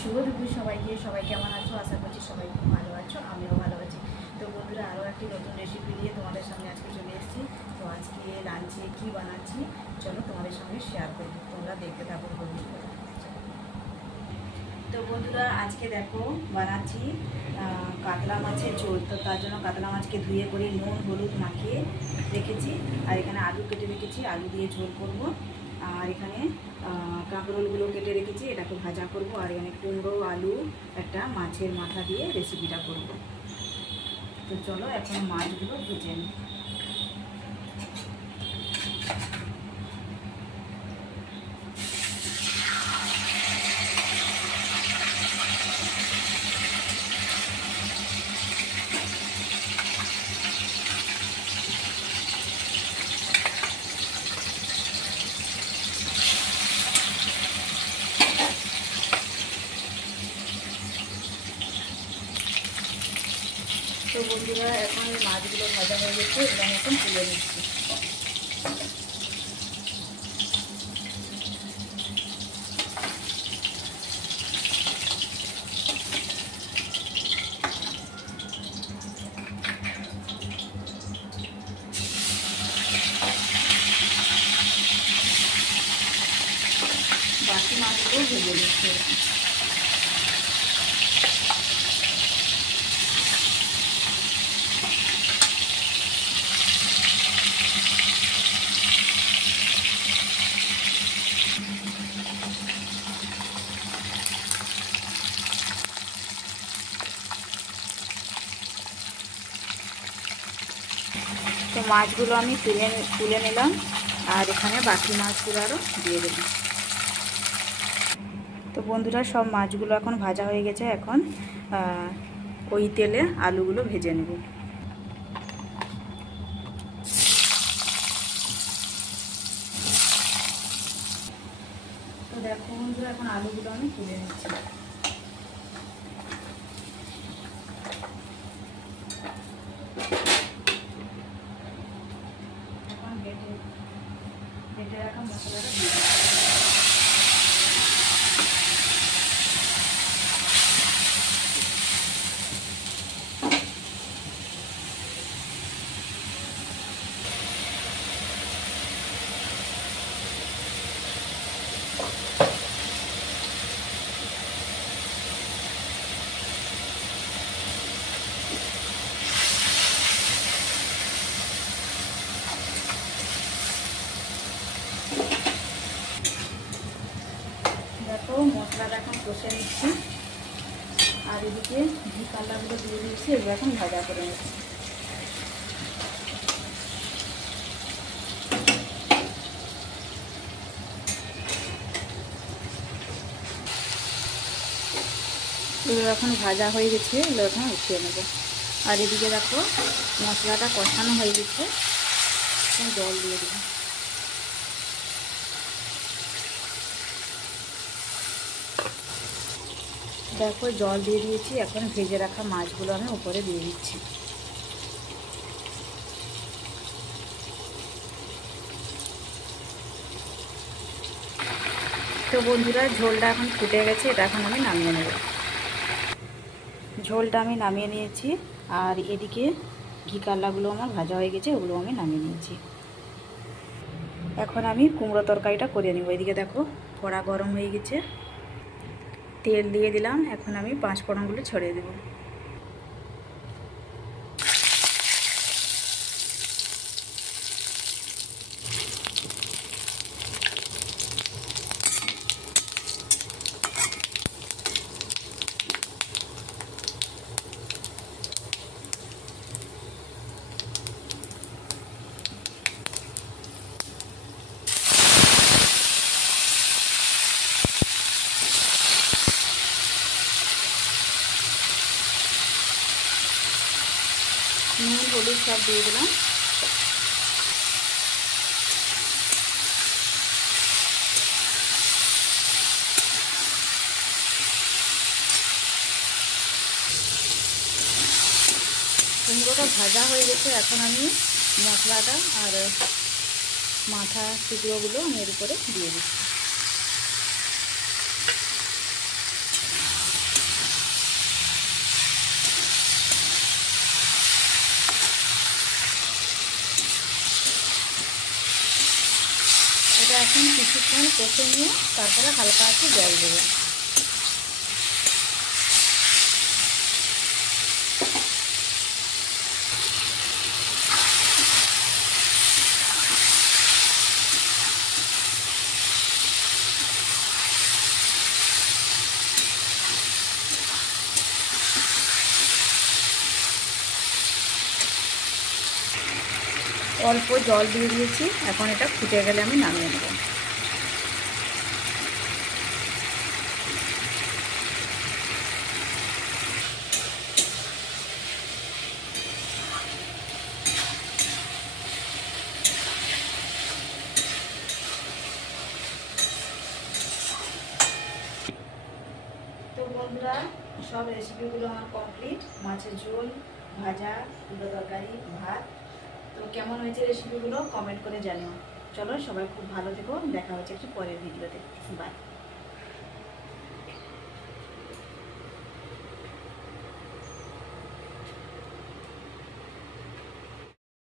শুভ দুপুর সবাইকে। সবাই কেমন আছো? আশা করছি সবাই খুব ভালো আছো, আমিও ভালো আছি। তো বন্ধুরা, আরও একটি নতুন রেসিপি নিয়ে তোমাদের সামনে আজকে চলে এসেছি। তো আজকে লাঞ্চে কী বানাচ্ছি চলো তোমাদের সঙ্গে শেয়ার করবো, তোমরা দেখতে থাকো বন্ধুরা। তো বন্ধুরা, আজকে দেখো বানাচ্ছি কাতলা মাছের ঝোল। তো তার জন্য কাতলা মাছকে ধুয়ে করে নুন হলুদ মাখিয়ে রেখেছি, আর এখানে আলু কেটে রেখেছি, আলু দিয়ে ঝোল করব। আর এখানে কাঁকরোলগুলো কেটে রেখেছি, এটাকে ভাজা করব। আর এখানে কুমড়ো আলু একটা মাছের মাথা দিয়ে রেসিপিটা করব। তো চলো এখন মাছগুলো ভেজে নিই। তো বন্ধুরা, এখন এই মাছগুলো ভাজা হয়ে গেছে, এগুলো আমি এখন তুলে নিচ্ছি। বাকি মাছগুলো ভেজে নিচ্ছি। তো মাছগুলো আমি তুলে নিলাম, আর এখানে বাকি মাছগুলো আরও দিয়ে দিলাম। তো বন্ধুরা, সব মাছগুলো এখন ভাজা হয়ে গেছে। এখন ওই তেলে আলুগুলো ভেজে নেব। তো দেখো বন্ধুরা, এখন আলুগুলো আমি তুলে নিচ্ছি। এখন বেটে রাখা মশলাটা দিয়ে দিচ্ছি। দেখো মশলাটা এখন কষে নিচ্ছি, আর এদিকে ঘি কালারগুলো দিয়ে দিচ্ছি, এগুলো এখন ভাজা করে নিচ্ছি। এগুলো এখন ভাজা হয়ে গেছে, এগুলো এখন উঠিয়ে নেব। আর এদিকে দেখো মশলাটা কষানো হয়ে গেছে, এখন জল দিয়ে দেবো। দেখো জল দিয়ে দিয়েছি, এখন ভেজে রাখা মাছগুলো আমি উপরে দিয়ে দিচ্ছি। তো বন্ধুরা, ঝোলটা এখন ফুটে গেছে, এটা এখন আমি নামিয়ে নেব। ঝোলটা আমি নামিয়ে নিয়েছি, আর এদিকে ঘি কাল্লাগুলো আমার ভাজা হয়ে গেছে, ওগুলো আমি নামিয়ে নিয়েছি। এখন আমি কুমড়ো তরকারিটা করে নেব। এদিকে দেখো কড়া গরম হয়ে গেছে, তেল দিয়ে দিলাম। এখন আমি পাঁচ ফোড়নগুলো ছড়িয়ে দেব। নুন হলুদ সব দিয়ে দিলাম। কুমড়োটা ভাজা হয়ে গেছে, এখন আমি মশলাটা আর মাথা টুকরোগুলো আমি এর উপরে দিয়ে দিচ্ছি। এখন কিছুক্ষণ কষে নিয়ে তারপরে হালকা একটু জল দেবো। অল্প জল দিয়ে দিয়েছি, এখন এটা ফুটে গেলে আমি নামিয়ে নেব। তো বন্ধুরা, সব রেসিপিগুলো আমার কমপ্লিট। মাছের ঝোল, ভাজা, কুমড়ো তরকারি, ভাত। তো কেমন হয়েছে রেসিপিগুলো কমেন্ট করে জানিও। চলো সবাই খুব ভালো থেকো, দেখা হচ্ছে একটু পরের ভিডিওতে। বাই।